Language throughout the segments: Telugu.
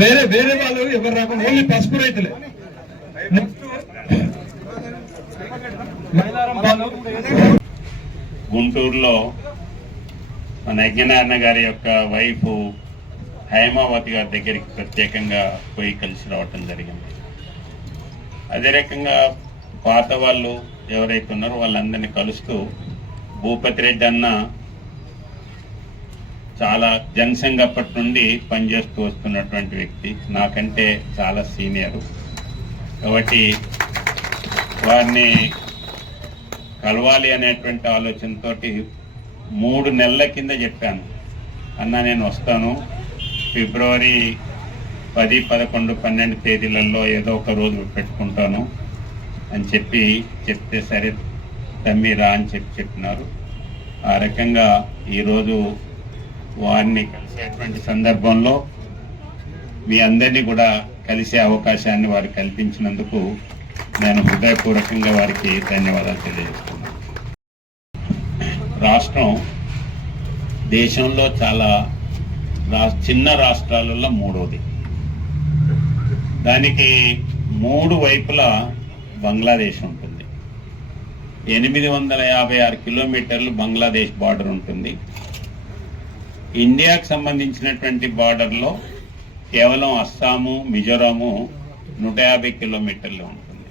వేరే వేరే వాళ్ళు ఎవరు రాకుండా ఓన్లీ పసుపు రైతులే. గుంటూరులో మన యజ్ఞనారాయణ గారి యొక్క వైఫ్ హైమావతి గారి దగ్గరికి ప్రత్యేకంగా పోయి కలిసి రావటం జరిగింది. అదే రకంగా పాత వాళ్ళు ఎవరైతే ఉన్నారో వాళ్ళందరినీ కలుస్తూ భూపతి రెడ్డి అన్న చాలా జనసంఘ అప్పటి నుండి పనిచేస్తూ వస్తున్నటువంటి వ్యక్తి. నాకంటే చాలా సీనియర్. కాబట్టి వారిని కలవాలి అనేటువంటి ఆలోచనతోటి మూడు నెలల కింద చెప్పాను. అన్న నేను వస్తాను. ఫిబ్రవరి పది పదకొండు పన్నెండు తేదీలలో ఏదో ఒక రోజు పెట్టుకుంటాను అని చెప్పి చెప్తే సరే తమ్మి రా అని చెప్పి చెప్పినారు. ఆ రకంగా ఈరోజు వారిని కలిసేటువంటి సందర్భంలో మీ అందరినీ కూడా కలిసే అవకాశాన్ని వారు కల్పించినందుకు నేను హృదయపూర్వకంగా వారికి ధన్యవాదాలు తెలియజేస్తున్నాను. రాష్ట్రం దేశంలో చాలా రా- చిన్న రాష్ట్రాలలో మూడోది. దానికి మూడు వైపులా బంగ్లాదేశ్ ఉంటుంది. ఎనిమిది వందల యాభై ఆరు కిలోమీటర్లు బంగ్లాదేశ్ బార్డర్ ఉంటుంది. ఇండియాకు సంబంధించినటువంటి బార్డర్లో కేవలం అస్సాము మిజోరాము నూట యాభై కిలోమీటర్లు ఉంటుంది.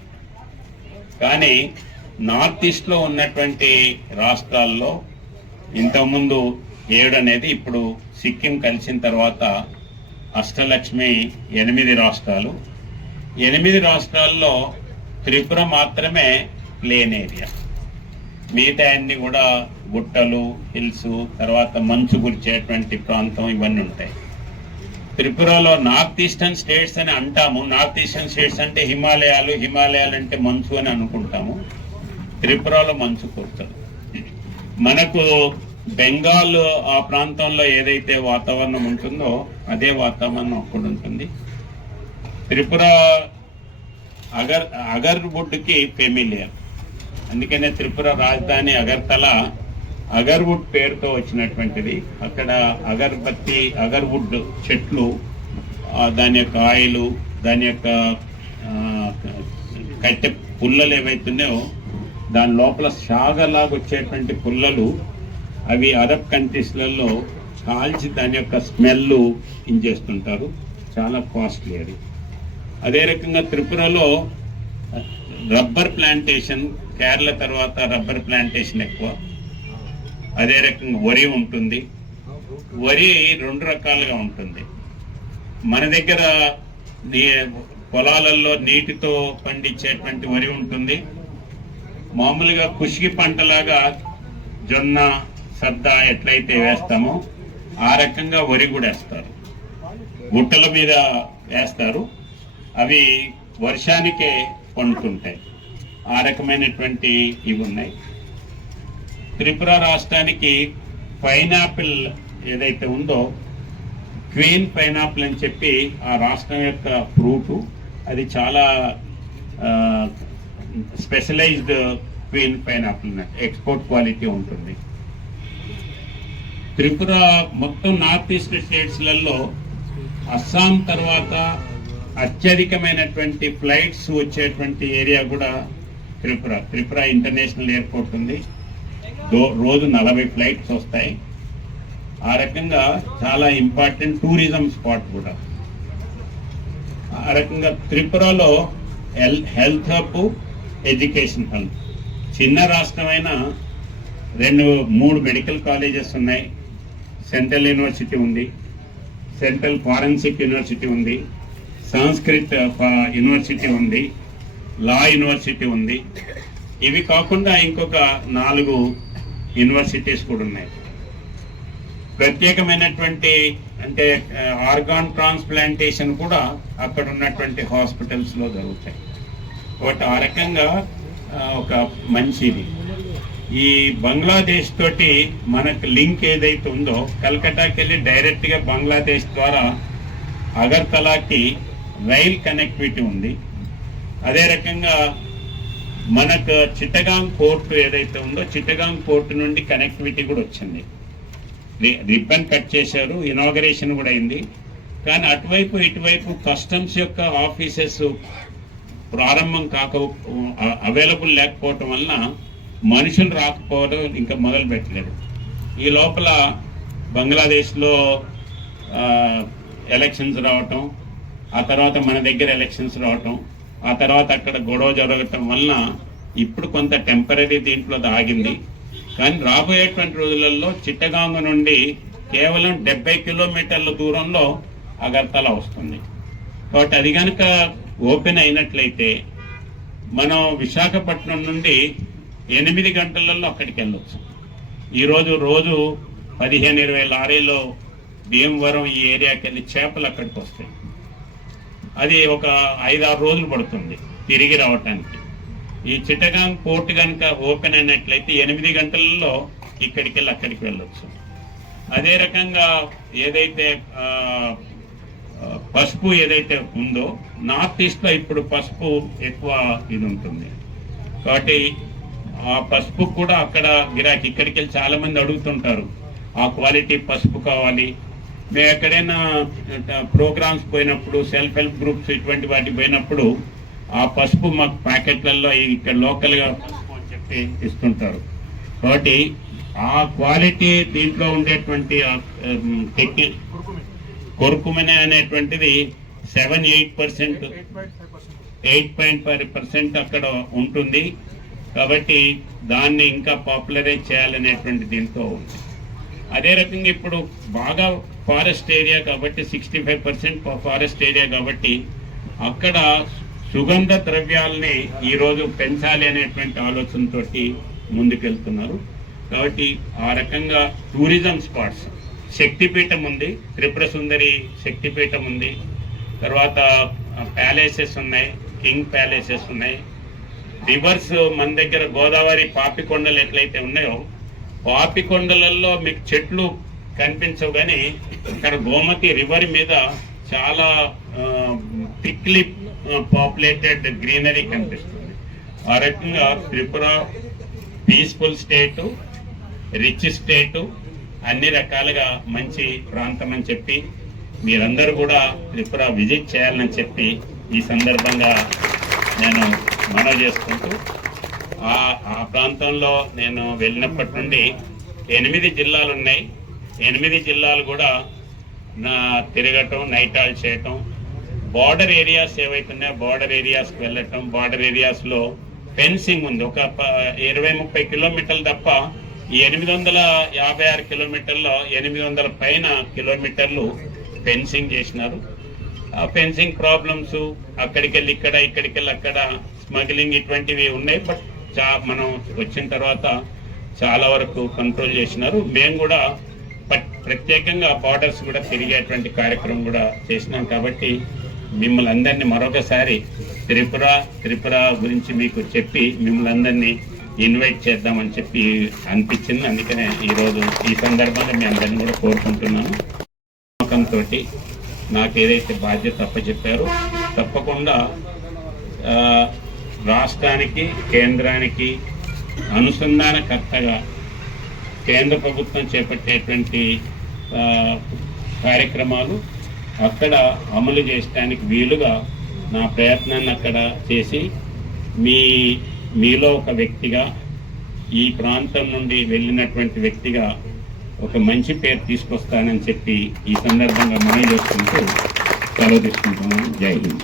కానీ నార్త్ ఈస్ట్లో ఉన్నటువంటి రాష్ట్రాల్లో ఇంతకుముందు ఏడు అనేది ఇప్పుడు సిక్కిం కలిసిన తర్వాత అష్టలక్ష్మి ఎనిమిది రాష్ట్రాలు. ఎనిమిది రాష్ట్రాల్లో త్రిపుర మాత్రమే ప్లేన్ ఏరియా. మిగతా అన్ని కూడా గుట్టలు హిల్స్ తర్వాత మంచు కురిచేటువంటి ప్రాంతం ఇవన్నీ ఉంటాయి. త్రిపురలో నార్త్ ఈస్టర్న్ స్టేట్స్ అని అంటాము. నార్త్ ఈస్టర్న్ స్టేట్స్ అంటే హిమాలయాలు హిమాలయాలు అంటే మంచు అని అనుకుంటాము. త్రిపురలో మంచు కురుతుంది మనకు బెంగాల్ ఆ ప్రాంతంలో ఏదైతే వాతావరణం ఉంటుందో అదే వాతావరణం అక్కడ ఉంటుంది. త్రిపుర అగర్ అగర్ అగర్వుడ్కి ఫెమిలియర్. అందుకనే త్రిపుర రాజధాని అగర్తల అగర్వుడ్ పేరుతో వచ్చినటువంటిది. అక్కడ అగర్బత్తి అగర్వుడ్ చెట్లు దాని యొక్క ఆయిలు దాని యొక్క కట్టె పుల్లలు ఏవైతున్నాయో దాని లోపల సాగలాగా వచ్చేటువంటి పుల్లలు అవి అరబ్ కంట్రీస్లలో కాల్చి దాని యొక్క స్మెల్ ఇంచేస్తుంటారు చాలా కాస్ట్లీ అది. అదే రకంగా త్రిపురలో రబ్బర్ ప్లాంటేషన్ కేరళ తర్వాత రబ్బర్ ప్లాంటేషన్ ఎక్కువ. అదే రకంగా వరి ఉంటుంది. వరి రెండు రకాలుగా ఉంటుంది. మన దగ్గర నీ పొలాలలో నీటితో పండించేటువంటి వరి ఉంటుంది. మామూలుగా కుషికి పంటలాగా జొన్న సద్ద ఎట్లయితే వేస్తామో ఆ రకంగా వరి కూడా వేస్తారు. గుట్టల మీద వేస్తారు. అవి వర్షానికే పండుతుంటాయి. ఆ రకమైనటువంటి ఇవి ఉన్నాయి. త్రిపుర రాష్ట్రానికి పైనాపిల్ ఏదైతే ఉందో క్వీన్ పైనాపిల్ అని చెప్పి ఆ రాష్ట్రం యొక్క ఫ్రూటు అది చాలా specialized queen pineapple export quality ఉంటుంది. త్రిపుర మొత్తం నార్త్ ఈస్ట్ స్టేట్స్లలో అస్సాం తర్వాత అత్యధికమైనటువంటి ఫ్లైట్స్ వచ్చేటువంటి ఏరియా కూడా త్రిపుర త్రిపుర ఇంటర్నేషనల్ ఎయిర్పోర్ట్ ఉంది. రోజు నలభై ఫ్లైట్స్ వస్తాయి. ఆ రకంగా చాలా ఇంపార్టెంట్ టూరిజం స్పాట్ కూడా. ఆ రకంగా త్రిపురలో health health hub education hub. చిన్న రాష్ట్రమైన రెండు మూడు మెడికల్ కాలేజెస్ ఉన్నాయి. సెంట్రల్ యూనివర్సిటీ ఉంది. సెంట్రల్ ఫారెన్సిక్ యూనివర్సిటీ ఉంది. సంస్కృత్ యూనివర్సిటీ ఉంది. లా యూనివర్సిటీ ఉంది. ఇవి కాకుండా ఇంకొక నాలుగు యూనివర్సిటీస్ కూడా ఉన్నాయి. ప్రత్యేకమైనటువంటి అంటే ఆర్గాన్ ట్రాన్స్ప్లాంటేషన్ కూడా అక్కడ ఉన్నటువంటి హాస్పిటల్స్లో జరుగుతాయి. కాబట్టి ఆ రకంగా ఒక మంచిది. ఈ బంగ్లాదేశ్ తోటి మనకు లింక్ ఏదైతే ఉందో కలకటాకి వెళ్ళి డైరెక్ట్గా బంగ్లాదేశ్ ద్వారా అగర్తలాకి రైల్ కనెక్టివిటీ ఉంది. అదే రకంగా మనకు చిట్టగాంగ్ పోర్టు ఏదైతే ఉందో చిట్టగాంగ్ పోర్టు నుండి కనెక్టివిటీ కూడా వచ్చింది. రి- రిబ్బన్ కట్ చేశారు ఇనాగరేషన్ కూడా అయింది. కానీ అటువైపు ఇటువైపు కస్టమ్స్ యొక్క ఆఫీసెస్ ప్రారంభం కాక అవైలబుల్ లేకపోవటం వలన మనుషులు రాకపోవడం ఇంకా మొదలు పెట్టలేదు. ఈ లోపల బంగ్లాదేశ్లో ఎలక్షన్స్ రావటం ఆ తర్వాత మన దగ్గర ఎలక్షన్స్ రావటం ఆ తర్వాత అక్కడ గొడవ జరగటం వలన ఇప్పుడు కొంత టెంపరీ దీంట్లో అది ఆగింది కానీ రాబోయేటువంటి రోజులలో చిట్టగాంగు నుండి కేవలం డెబ్బై కిలోమీటర్ల దూరంలో అగర్తల వస్తుంది. కాబట్టి అది కనుక ఓపెన్ అయినట్లయితే మనం విశాఖపట్నం నుండి ఎనిమిది గంటలలో అక్కడికి వెళ్ళొచ్చు. ఈరోజు రోజు పదిహేను ఇరవై లారీలో భీమవరం ఈ ఏరియాకి వెళ్ళి చేపలు అక్కడికి వస్తాయి. అది ఒక ఐదారు రోజులు పడుతుంది తిరిగి రావటానికి. ఈ చిట్టగాంగ్ పోర్ట్ కనుక ఓపెన్ అయినట్లయితే ఎనిమిది గంటలలో ఇక్కడికి వెళ్ళి అక్కడికి వెళ్ళొచ్చు. అదే రకంగా ఏదైతే పసుపు ఏదైతే ఉందో నార్త్ ఈస్ట్లో ఇప్పుడు పసుపు ఎక్కువ ఇది ఉంటుంది. కాబట్టి ఆ పసుపు కూడా అక్కడ గిరాకీ ఇక్కడికి వెళ్ళి చాలామంది అడుగుతుంటారు ఆ క్వాలిటీ పసుపు కావాలి మేము ఎక్కడైనా ప్రోగ్రామ్స్ పోయినప్పుడు సెల్ఫ్ హెల్ప్ గ్రూప్స్ ఇటువంటి వాటికి పోయినప్పుడు ఆ పసుపు మాకు ప్యాకెట్లలో ఇక్కడ లోకల్గా అని చెప్పి ఇస్తుంటారు. కాబట్టి ఆ క్వాలిటీ దీంట్లో ఉండేటువంటి టెక్ని కొరుకుమనే అనేటువంటిది seven eight percent eight point five percent అక్కడ ఉంటుంది. కాబట్టి దాన్ని ఇంకా పాపులరైజ్ చేయాలనేటువంటి దీంతో ఉంది. అదే రకంగా ఇప్పుడు బాగా ఫారెస్ట్ ఏరియా కాబట్టి sixty five percent forest area కాబట్టి అక్కడ సుగంధ ద్రవ్యాలని ఈరోజు పెంచాలి అనేటువంటి ఆలోచనతో ముందుకెళ్తున్నారు. కాబట్టి ఆ రకంగా టూరిజం స్పాట్స్ శక్తిపీఠం ఉంది త్రిపుర సుందరి శక్తిపీఠం ఉంది తర్వాత ప్యాలెసెస్ ఉన్నాయి కింగ్ ప్యాలెసెస్ ఉన్నాయి. రివర్స్ మన దగ్గర గోదావరి పాపికొండలు ఎట్లయితే ఉన్నాయో పాపికొండలలో మీకు చెట్లు కనిపించవు కానీ ఇక్కడ గోమతి రివర్ మీద చాలా థిక్లీ పాపులేటెడ్ గ్రీనరీ కనిపిస్తుంది. ఆ రకంగా Tripura peaceful state rich state అన్ని రకాలుగా మంచి ప్రాంతం అని చెప్పి మీరందరూ కూడా త్రిపుర విజిట్ చేయాలని చెప్పి ఈ సందర్భంగా నేను మనవి చేసుకుంటూ ఆ ఆ ప్రాంతంలో నేను వెళ్ళినప్పటి నుండి ఎనిమిది జిల్లాలు ఉన్నాయి ఎనిమిది జిల్లాలు కూడా నా తిరగటం నైట్ హాల్ చేయటం బార్డర్ ఏరియాస్ ఏవైతున్నాయో బార్డర్ ఏరియాస్కి వెళ్ళటం బార్డర్ ఏరియాస్లో ఫెన్సింగ్ ఉంది. ఒక ప- ఇరవై ముప్పై కిలోమీటర్లు తప్ప ఎనిమిది వందల యాభై ఆరు కిలోమీటర్లో ఎనిమిది వందల పైన కిలోమీటర్లు ఫెన్సింగ్ చేసినారు. ఆ ఫెన్సింగ్ ప్రాబ్లమ్స్ అక్కడికి వెళ్ళి ఇక్కడ ఇక్కడికి వెళ్ళి అక్కడ స్మగ్లింగ్ ఇటువంటివి ఉన్నాయి. బట్ చా మనం వచ్చిన తర్వాత చాలా వరకు కంట్రోల్ చేసినారు. మేము కూడా ప్రత్యేకంగా బార్డర్స్ కూడా తిరిగేటువంటి కార్యక్రమం కూడా చేసినాం కాబట్టి మిమ్మల్ని అందరినీ మరొకసారి త్రిపుర త్రిపుర గురించి మీకు చెప్పి మిమ్మల్ని అందరినీ ఇన్వైట్ చేద్దామని చెప్పి అనిపించింది. అందుకనే ఈరోజు ఈ సందర్భంగా మీ అందరిని కూడా కోరుకుంటున్నాను. నమ్మకంతో నాకు ఏదైతే బాధ్యత అప్పచెప్పారో తప్పకుండా రాష్ట్రానికి కేంద్రానికి అనుసంధానకర్తగా కేంద్ర ప్రభుత్వం చేపట్టేటువంటి కార్యక్రమాలు అక్కడ అమలు చేయడానికి వీలుగా నా ప్రయత్నాన్ని అక్కడ చేసి మీ మీలో ఒక వ్యక్తిగా ఈ ప్రాంతం నుండి వెళ్ళినటువంటి వ్యక్తిగా ఒక మంచి పేరు తీసుకొస్తానని చెప్పి ఈ సందర్భంగా మనం చేసుకుంటూ సెలవు తీసుకుంటున్నాను. జై హింద్.